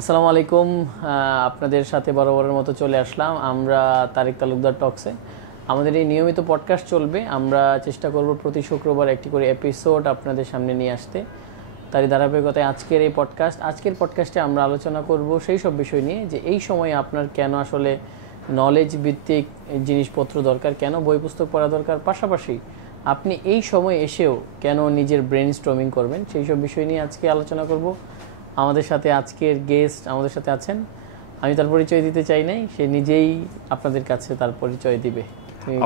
আসসালামু আলাইকুম। আপনাদের সাথে বরাবরের মতো চলে আসলাম আমরা তারিক তালুকদার টক্সে। আমাদের এই নিয়মিত পডকাস্ট চলবে। আমরা চেষ্টা করব প্রতি শুক্রবার একটি করে এপিসোড আপনাদের সামনে নিয়ে আসতে। তারই ধারাবাহিকতায় আজকের পডকাস্টে আমরা আলোচনা করব সেই সব বিষয় নিয়ে যে এই সময়ে আপনার কেন আসলে নলেজ ভিত্তিক জিনিসপত্র দরকার, কেন বই পুস্তক পড়া দরকার, পাশাপাশি আপনি এই সময় এসেও কেন নিজের ব্রেন স্টর্মিং করবেন, সেই সব বিষয় নিয়ে আজকে আলোচনা করব। আমাদের সাথে আজকের গেস্ট আমাদের সাথে আছেন। আমি তার পরিচয় দিতে চাই নাই, সে নিজেই আপনাদের কাছে তার পরিচয় দিবে।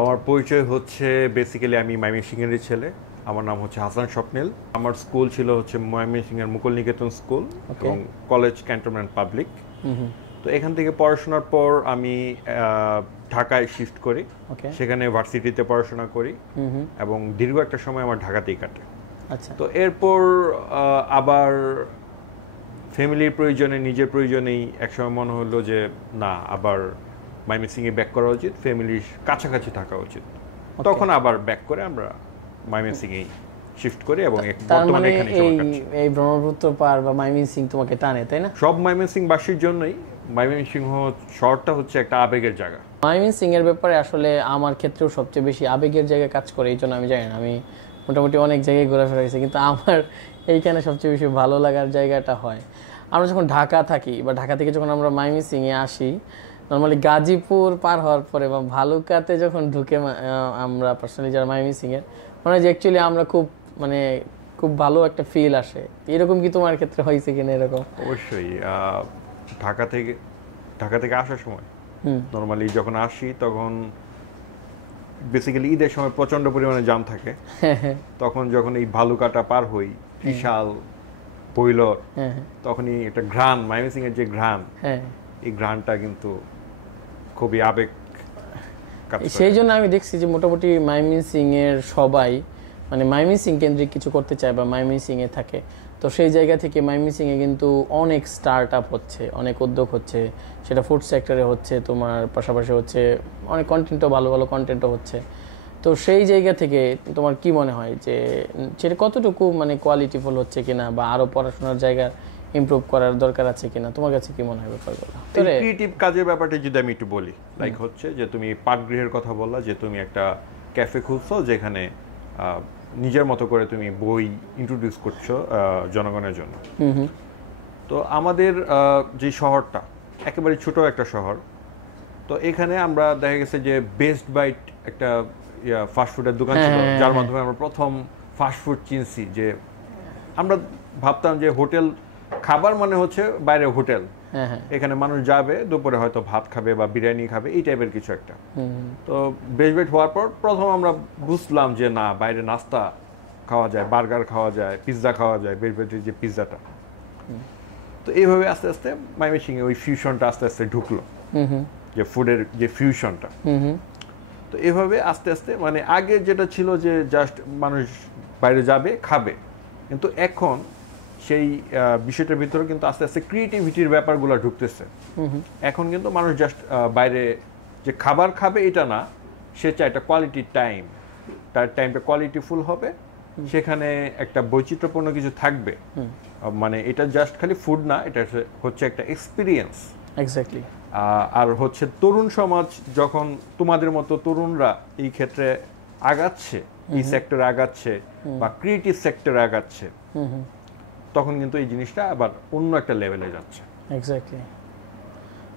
আমার পরিচয় হচ্ছে বেসিক্যালি আমি ময়মনসিংহের ছেলে। আমার নাম হচ্ছে হাসান স্বপ্নিল। আমার স্কুল ছিল হচ্ছে ময়মনসিংহের মুকুল নিকেতন স্কুল এবং কলেজ ক্যান্টনমেন্ট পাবলিক। তো এখান থেকে পড়াশোনার পর আমি ঢাকায় শিফট করি, সেখানে ভার্সিটিতে পড়াশোনা করি এবং দীর্ঘ একটা সময় আমার ঢাকাতেই কাটে। আচ্ছা, তো এরপর আবার ফ্যামিলির প্রয়োজনে, নিজের প্রয়োজনেই একসময় মনে হলো যে না, আবার ময়মনসিংহে ব্যাক করা উচিত, ফ্যামিলির কাছাকাছি থাকা উচিত। তখন আবার ব্যাক করে আমরা ময়মনসিংহেই শিফট করি এবং বর্তমানে এখানে সময় কাটছি। এই ব্রহ্মপুত্র পার বা ময়মনসিংহ তোমাকে টানে, তাই না? সব ময়মনসিংহবাসীর জন্যই ময়মনসিংহ শহরটা হচ্ছে একটা আবেগের জায়গা। ময়মনসিংহের ব্যাপারে আসলে আমার ক্ষেত্রেও সবচেয়ে বেশি আবেগের জায়গায় কাজ করে, এই জন্য আমি জানি না, আমি মোটামুটি অনেক জায়গায় ঘোরাফেরা হয়েছে, কিন্তু আমার এইখানে সবচেয়ে বেশি ভালো লাগার জায়গাটা হয় আমরা যখন ঢাকা থাকি বা ঢাকা থেকে যখন আমরা ময়মনসিংহে আসি। নর্মালি গাজীপুর পার হওয়ার পরে বা ভালুকাতে যখন ঢুকে আমরা পার্সোনালি যারা ময়মনসিংহের, মনে হয় যে অ্যাকচুয়ালি আমরা খুব ভালো একটা ফিল আসে। এরকম কি তোমার ক্ষেত্রে হয়েছে কিনা? এরকম অবশ্যই। ঢাকা থেকে আসার সময় নর্মালি যখন আসি তখন বেসিক্যালি ঈদের সময় প্রচন্ড পরিমাণে জ্যাম থাকে। তখন যখন এই ভালুকাটা পার হই, বিশাল বইলর, তখনই একটা ঘ্রাণ, ময়মনসিংহের যে ঘ্রাণ, এই ঘ্রাণটা কিন্তু খুবই আবেগ কাজ করে। সেই জন্য আমি দেখছি যে মোটামুটি ময়মনসিংহের সবাই মানে ময়মনসিংহ কেন্দ্রিক কিছু করতে চায় বা ময়মনসিংহে থাকে। তো সেই জায়গা থেকে ময়মনসিংহে কিন্তু অনেক স্টার্ট আপ হচ্ছে, অনেক উদ্যোগ হচ্ছে, সেটা ফুড সেক্টরে হচ্ছে, তোমার পাশাপাশি হচ্ছে অনেক কন্টেন্টও, ভালো ভালো কন্টেন্টও হচ্ছে। তো সেই জায়গা থেকে তোমার কি মনে হয় যে সেটা কতটুকু মানে কোয়ালিটিফুল হচ্ছে কিনা, বা আরও পড়াশোনার জায়গা ইমপ্রুভ করার দরকার আছে কিনা, তোমার কাছে কি মনে হয় ব্যাপারগুলো? ক্রিয়েটিভ কাজের ব্যাপারটা যদি আমি একটু বলি, লাইক হচ্ছে যে তুমি পাঠগৃহের কথা বললা, যে তুমি একটা ক্যাফে খুলছো যেখানে নিজের মতো করে তুমি বই ইন্ট্রোডিউস করছো জনগণের জন্য। তো আমাদের যে শহরটা একেবারে ছোট একটা শহর, তো এখানে আমরা দেখা গেছে যে বেস্ট বাইট একটা ফাস্টফুডের দোকান ছিল, যার মাধ্যমে আমরা প্রথম ফাস্টফুড চিনছি। যে আমরা ভাবতাম যে হোটেল খাবার মানে হচ্ছে বাইরে হোটেল, এখানে মানুষ যাবে দুপুরে হয়তো ভাত খাবে বা বিরিয়ানি খাবে, এই টাইপের কিছু একটা। তো বেস্ট বাইট হওয়ার পর প্রথম আমরা বুঝলাম যে না, বাইরে নাস্তা খাওয়া যায়, বার্গার খাওয়া যায়, পিৎজা খাওয়া যায়, বেস্ট বাইটের যে পিৎজাটা। তো এইভাবে আস্তে আস্তে ময়মনসিংহে ওই ফিউশনটা আস্তে আস্তে ঢুকলো, যে ফুডের যে ফিউশনটা। তো এভাবে আস্তে আস্তে মানে আগে যেটা ছিল যে জাস্ট মানুষ বাইরে যাবে খাবে, কিন্তু এখন সেই বিষয়টার ভিতরে কিন্তু আস্তে আস্তে ক্রিয়েটিভিটির ব্যাপারগুলো ঢুকতেছে। এখন কিন্তু মানুষ জাস্ট বাইরে যে খাবার খাবে এটা না, সে চায় একটা কোয়ালিটি টাইম, তার টাইমটা কোয়ালিটিফুল হবে, সেখানে একটা বৈচিত্র্যপূর্ণ কিছু থাকবে। মানে এটা জাস্ট খালি ফুড না, এটা হচ্ছে একটা এক্সপিরিয়েন্স। এক্স্যাক্টলি। আর হচ্ছে তরুণ সমাজ যখন তোমাদের মতো তরুণরা এই ক্ষেত্রে আগাচ্ছে, এই সেক্টরে আগাচ্ছে বা ক্রিয়েটিভ সেক্টরে আগাচ্ছে, তখন কিন্তু এই জিনিসটা আবার অন্য একটা লেভেলে যাচ্ছে। এক্স্যাক্টলি।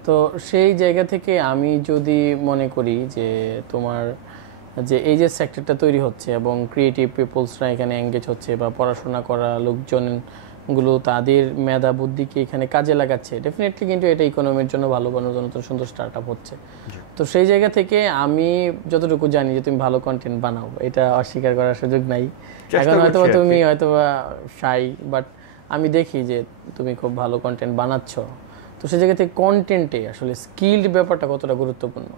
তো সেই জায়গা থেকে আমি যদি মনে করি যে তোমার যে এই যে সেক্টরটা তৈরি হচ্ছে এবং ক্রিয়েটিভ পিপলসরা এখানে এঙ্গেজ হচ্ছে বা পড়াশোনা করা লোকজনগুলো তাদের মেধা বুদ্ধিকে এখানে কাজে লাগাচ্ছে, ডেফিনেটলি কিন্তু এটা ইকোনমির জন্য ভালো, নতুন সুন্দর স্টার্ট আপ হচ্ছে। তো সেই জায়গা থেকে আমি যতটুকু জানি যে তুমি ভালো কন্টেন্ট বানাও, এটা অস্বীকার করার সুযোগ নাই। এখন হয়তো তুমি হয়তো শাই, বাট আমি দেখি যে তুমি খুব ভালো কন্টেন্ট বানাচ্ছ। তো সেই জায়গা থেকে কন্টেন্টে আসলে স্কিলড ব্যাপারটা কতটা গুরুত্বপূর্ণ?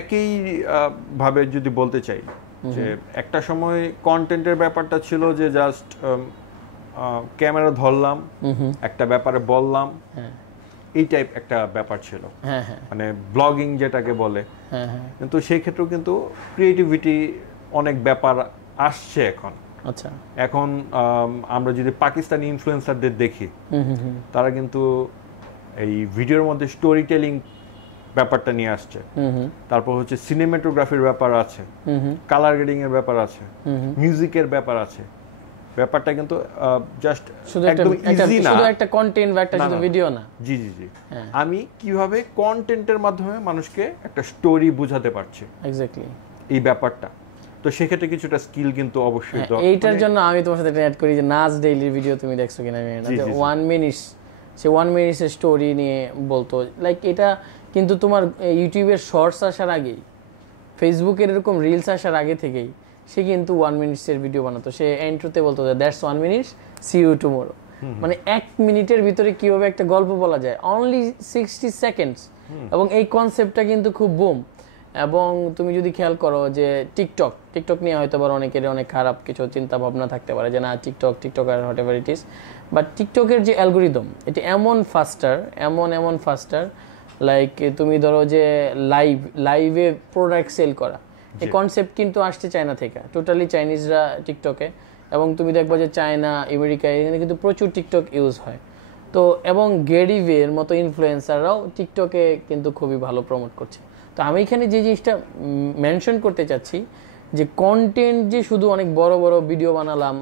একই ভাবে যদি বলতে চাই যে একটা সময় কন্টেন্টের ব্যাপারটা ছিল যে জাস্ট ক্যামেরা ধরলাম, একটা ব্যাপারে বললাম, এই টাইপ একটা ব্যাপার ছিল, মানে ব্লগিং যেটাকে বলে। কিন্তু সেই ক্ষেত্রেও কিন্তু ক্রিয়েটিভিটি অনেক ব্যাপার আসছে এখন। আচ্ছা। এখন আমরা যদি পাকিস্তানি ইনফ্লুয়েন্সারদের দেখি, তারা কিন্তু এই ভিডিওর মধ্যে স্টোরি টেলিং ব্যাপারটা নিয়ে আসছে, তারপর হচ্ছে সিনেমাটোগ্রাফির ব্যাপার আছে, কালার গ্রেডিং এর ব্যাপার আছে, মিউজিকের ব্যাপার আছে। ব্যাপারটা কিন্তু জাস্ট একদম ইজি না, শুধু একটা কন্টেন্ট বা একটা শুধু ভিডিও না। জি জি জি, আমি কিভাবে কন্টেন্টের মাধ্যমে মানুষকে একটা স্টোরি বোঝাতে পারছি, এক্স্যাক্টলি এই ব্যাপারটা। তো সেক্ষেত্রে কিছুটা স্কিল কিন্তু অবশ্যই এইটার জন্য আমি তোমার সাথে অ্যাড করি যে নাচ ডেইলি ভিডিও তুমি দেখছো কিনা আমি না, 1 মিনিট, সে 1 মিনিটের স্টোরি নিয়ে বলতো, লাইক এটা কিন্তু তোমার ইউটিউবের শর্টস আসার আগেই, ফেসবুকের এরকম রিলস আসার আগে থেকেই সে কিন্তু 1 মিনিটের ভিডিও বানাতো। সে এন্ট্রোতে বলতো যে that's 1 minute, see you tomorrow. মানে 1 মিনিটের ভিতরে কিভাবে একটা গল্প বলা যায়, অনলি 60 সেকেন্ডস। এবং এই কনসেপ্টটা কিন্তু খুব বুম। এবং তুমি যদি খেয়াল করো যে টিকটক নিয়ে হয়তো আবার অনেকের অনেক খারাপ কিছু চিন্তা ভাবনা থাকতে পারে যে না TikToker what ever it is, but টিকটকের যে অ্যালগোরিদম এটা এমন ফাস্টার, লাইক তুমি ধরো যে লাইভে প্রোডাক্ট সেল করা, এই কনসেপ্ট কিন্তু আসছে চায়না থেকে, টোটালি চাইনিজরা টিকটকে। এবং তুমি দেখবা যে চায়না, আমেরিকা, এখানে কিন্তু প্রচুর টিকটক ইউজ হয়। তো এবং গ্যারি ভের মতো ইনফ্লুয়েন্সাররাও টিকটকে কিন্তু খুবই ভালো প্রমোট করছে। তো আমি এখানে যে জিনিসটা মেনশন করতে চাচ্ছি যে কন্টেন্ট যে শুধু অনেক বড় বড় ভিডিও বানালাম,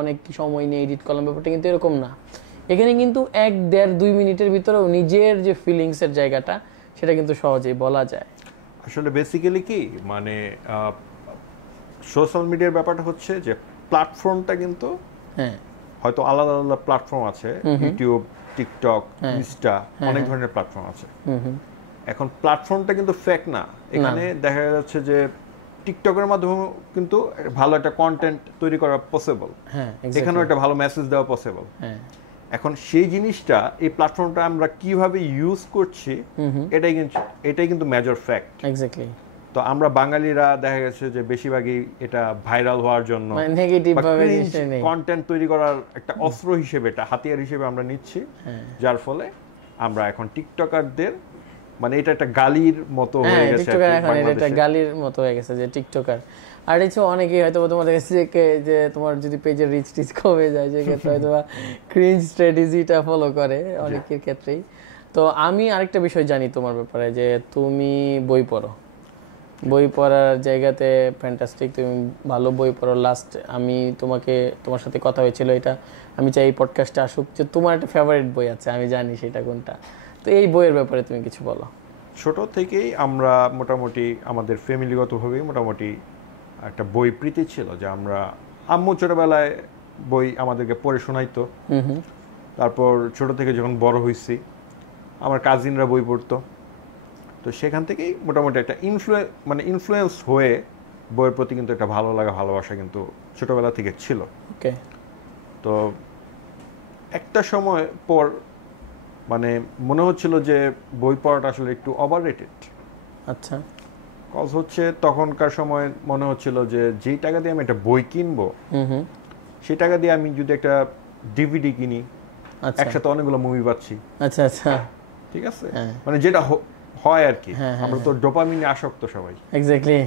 অনেক সময় নিয়ে এডিট করলাম, ব্যাপারটা কিন্তু এরকম না। এখানে কিন্তু 1-1.5-2 মিনিটের ভিতরেও নিজের যে ফিলিংসের জায়গাটা সেটা কিন্তু সহজেই বলা যায়। আসলে বেসিক্যালি কি মানে সোশ্যাল মিডিয়ার ব্যাপারটা হচ্ছে যে প্ল্যাটফর্মটা কিন্তু হয়তো আলাদা আলাদা প্ল্যাটফর্ম আছে, ইউটিউব, টিকটক, ইনস্টা, অনেক ধরনের প্ল্যাটফর্ম আছে। এখন প্ল্যাটফর্মটা কিন্তু ফেক না, এখানে দেখা যাচ্ছে যে টিকটকের মাধ্যমে কিন্তু ভালো একটা কন্টেন্ট তৈরি করা পসিবল, এখানেও একটা ভালো মেসেজ দেওয়া পসিবল। এখন সেই জিনিসটা, এই প্ল্যাটফর্মটা আমরা কিভাবে ইউজ করছি, এটাই কিন্তু মেজর ফ্যাক্ট। এক্স্যাক্টলি। তো আমরা বাঙালিরা দেখা গেছে যে বেশিরভাগই এটা ভাইরাল হওয়ার জন্য নেগেটিভ ভাবে কন্টেন্ট তৈরি করার একটা অস্ত্র হিসেবে, এটা হাতিয়ার হিসেবে আমরা নিচ্ছি, যার ফলে আমরা এখন টিকটকারদের মানে এটা একটা গালির মতো হয়ে গেছে, এটা গালির মতো হয়ে গেছে যে টিকটকার। আর এই অনেকেই হয়তো তোমাদের কাছে যে তোমার যদি পেজের রিচ কমে যায়, সেক্ষেত্রে হয়তো ক্রিঞ্জ স্ট্র্যাটেজিটা ফলো করে অনেকের ক্ষেত্রেই। তো আমি আরেকটা বিষয় জানি তোমার ব্যাপারে, যে তুমি বই পড়ো, বই পড়ার জায়গাতে ফ্যান্টাস্টিক, তুমি ভালো বই পড়ো। লাস্ট আমি তোমার সাথে কথা হয়েছিল, এটা আমি চাই এই পডকাস্টে আসুক, যে তোমার একটা ফেভারিট বই আছে, আমি জানি সেটা কোনটা। তো এই বইয়ের ব্যাপারে তুমি কিছু বলো। ছোট থেকেই আমরা মোটামুটি আমাদের ফ্যামিলিগতভাবেই মোটামুটি একটা বই প্রীতি ছিল, যে আমরা আম্মু ছোটবেলায় বই আমাদেরকে পড়ে শোনাইতো। তারপর ছোট থেকে যখন বড় হয়েছি, আমার কাজিনরা বই পড়তো। তো সেখান থেকেই মোটামুটি একটা ইনফ্লুয়েন্স হয়ে বইয়ের প্রতি কিন্তু একটা ভালো লাগা, ভালোবাসা কিন্তু ছোটবেলা থেকে ছিল। ওকে। তো একটা সময় পর মানে মনে হচ্ছিল যে বই পড়াটা আসলে একটু ওভাররেটেড। আচ্ছা। কজ হচ্ছে তখনকার সময় মনে হচ্ছিল যে যেই টাকা দিয়ে আমি একটা বই কিনবো, সেই টাকা দিয়ে আমি যদি একটা ডিভিডি কিনি, একসাথে অনেকগুলো মুভি পাচ্ছি। আচ্ছা আচ্ছা, ঠিক আছে, মানে যেটা হয় আর কি, আমরা তো ডোপামিনে আসক্ত সবাই। এক্স্যাক্টলি।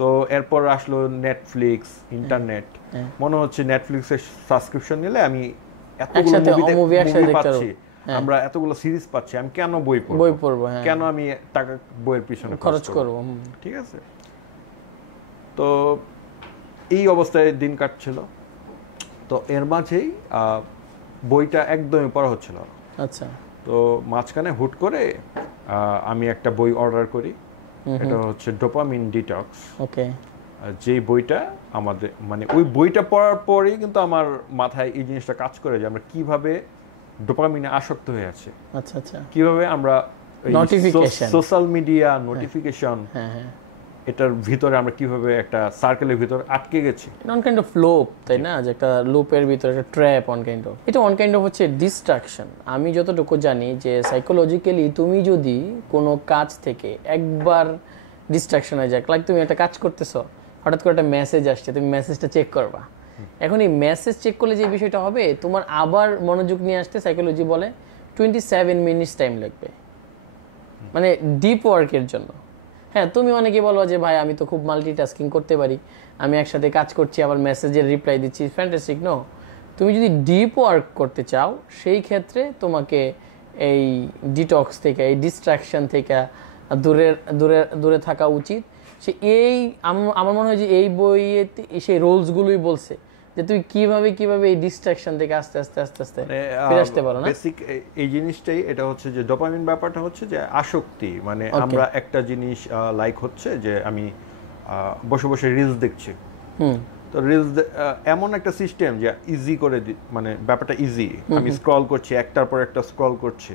তো এরপর আসলো নেটফ্লিক্স, ইন্টারনেট। মনে হচ্ছে নেটফ্লিক্সের সাবস্ক্রিপশন নিলে আমি এতগুলো মুভি পাচ্ছি, আমরা এতগুলো সিরিজ পাচ্ছি, আমি কেন বই পড়বো, কেন আমি টাকা বইয়ের পিছনে খরচ করব। ঠিক আছে, তো এই অবস্থায় দিন কাটছিল। তো এর মাঝেই বইটা একদমই পড়া হচ্ছিল। আচ্ছা। তো মাঝখানে হুট করে আমি একটা বই অর্ডার করি, এটা হচ্ছে ডোপামিন ডিটক্স। ওকে। যে বইটা আমাদের মানে ওই বইটা পড়ার পরেই কিন্তু আমার মাথায় এই জিনিসটা কাজ করে যে আমরা কিভাবে ডোপামিনে আসক্ত হয়ে আছি। আচ্ছা আচ্ছা। কিভাবে আমরা সোশ্যাল মিডিয়া নোটিফিকেশন, এটার ভিতরে আমরা কিভাবে একটা সার্কেলের ভিতরে আটকে গেছি। অন কাইন্ড অফ লুপ, তাই না, যে একটা লুপের ভিতরে একটা ট্র্যাপ, অন কাইন্ড অফ। এটা অন কাইন্ড অফ হচ্ছে ডিস্ট্রাকশন। আমি যতটুকু জানি যে সাইকোলজিক্যালি তুমি যদি কোনো কাজ থেকে একবার ডিস্ট্রাকশন হয়ে যায়, লাইক তুমি একটা কাজ করতেছো, হঠাৎ করে একটা মেসেজ আসছে, তুমি মেসেজটা চেক করবা। এখন এই মেসেজ চেক করলে যে বিষয়টা হবে, তোমার আবার মনোযোগ নিয়ে আসতে সাইকোলজি বলে 27 মিনিটস টাইম লাগবে, মানে ডিপ ওয়ার্কের জন্য। হ্যাঁ, তুমি অনেকে বলো যে ভাই আমি তো খুব মাল্টিটাস্কিং করতে পারি, আমি একসাথে কাজ করছি আবার মেসেজের রিপ্লাই দিচ্ছি, ফ্যান্টাস্টিক। নো, তুমি যদি ডিপ ওয়ার্ক করতে চাও সেই ক্ষেত্রে তোমাকে এই ডিটক্স থেকে, এই ডিস্ট্রাকশন থেকে দূরে দূরে দূরে থাকা উচিত। সে এই আমার মনে হয় যে এই বইয়ে সেই রোলসগুলোই বলছে যে তুমি কিভাবে এই ডিস্ট্রাকশন থেকে আস্তে আস্তে আস্তে আস্তে ফিরে আসতে পারো না। বেসিক এই জিনিসটাই, এটা হচ্ছে যে ডোপামিন ব্যাপারটা হচ্ছে যে আসক্তি, মানে আমরা একটা জিনিস লাইক হচ্ছে যে আমি বসে বসে রিলস দেখছি, তো রিলস এমন একটা সিস্টেম যে ইজি করে মানে ব্যাপারটা ইজি, আমি স্ক্রল করছি, একটার পর একটা স্ক্রল করছি,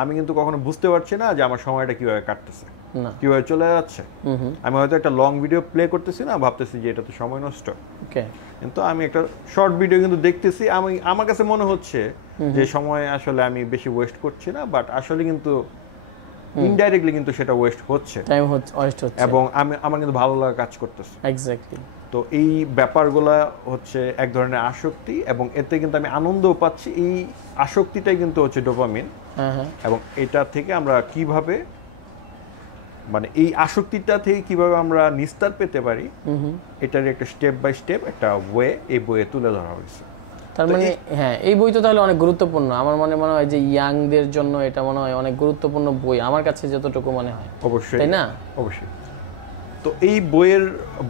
আমি কিন্তু কখনো বুঝতে পারছি না যে আমার সময়টা কিভাবে কাটতেছে, কিভাবে চলে যাচ্ছে। আমি হয়তো একটা লং ভিডিও প্লে করতেছি না, ভাবতেছি যে এটা তো সময় নষ্ট, কিন্তু আমি একটা শর্ট ভিডিও কিন্তু দেখতেছি, আমার কাছে মনে হচ্ছে যে সময় আসলে আমি বেশি ওয়েস্ট করছি না, বাট আসলে কিন্তু ইনডাইরেক্টলি কিন্তু সেটা ওয়েস্ট হচ্ছে, এবং আমার কিন্তু ভালো লাগা কাজ করতেছে। এক্স্যাক্টলি। তো এই ব্যাপারগুলা হচ্ছে এক ধরনের আসক্তি, এবং এতে কিন্তু আমি আনন্দও পাচ্ছি। এই আসক্তিটাই কিন্তু হচ্ছে ডোপামিন। এবং এটা থেকে আমরা কিভাবে, মানে এই আসক্তিটা থেকে কিভাবে আমরা নিস্তার পেতে পারি, এটার একটা স্টেপ বাই স্টেপ একটা ওয়ে এই বইয়ে তুলে ধরা হয়েছে। তার মানে হ্যাঁ, এই বই তো তাহলে অনেক গুরুত্বপূর্ণ। আমার মনে হয় যে ইয়াংদের জন্য এটা মনে হয় অনেক গুরুত্বপূর্ণ বই, আমার কাছে যতটুকু মনে হয়। অবশ্যই, তাই না? অবশ্যই। তো এই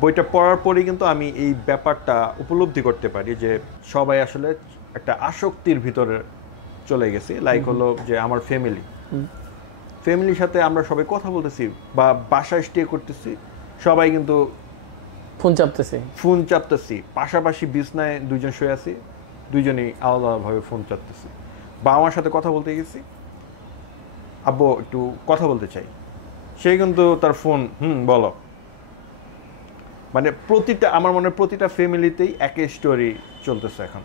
বইটা পড়ার পরে কিন্তু আমি এই ব্যাপারটা উপলব্ধি করতে পারি যে সবাই আসলে একটা আসক্তির ভিতরে চলে গেছি। লাইক হলো যে আমার ফ্যামিলির সাথে আমরা সবাই কথা বলতেছি বা বাসায় স্টে করতেছি, সবাই কিন্তু ফোন চাপতেছি, পাশাপাশি বিছনায় দুইজন শুয়ে আছি, দুইজনেই আলাদাভাবে ফোন চাপতেছি। বা আমার সাথে কথা বলতে গেছি, আব্বু একটু কথা বলতে চাই, সে কিন্তু তার ফোন, বলো। মানে আমার মনে হয় প্রতিটা ফ্যামিলিতেই একই স্টোরি চলতেছে এখন।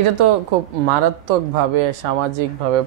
এটা তো খুব মারাত্মকভাবে সামাজিকভাবে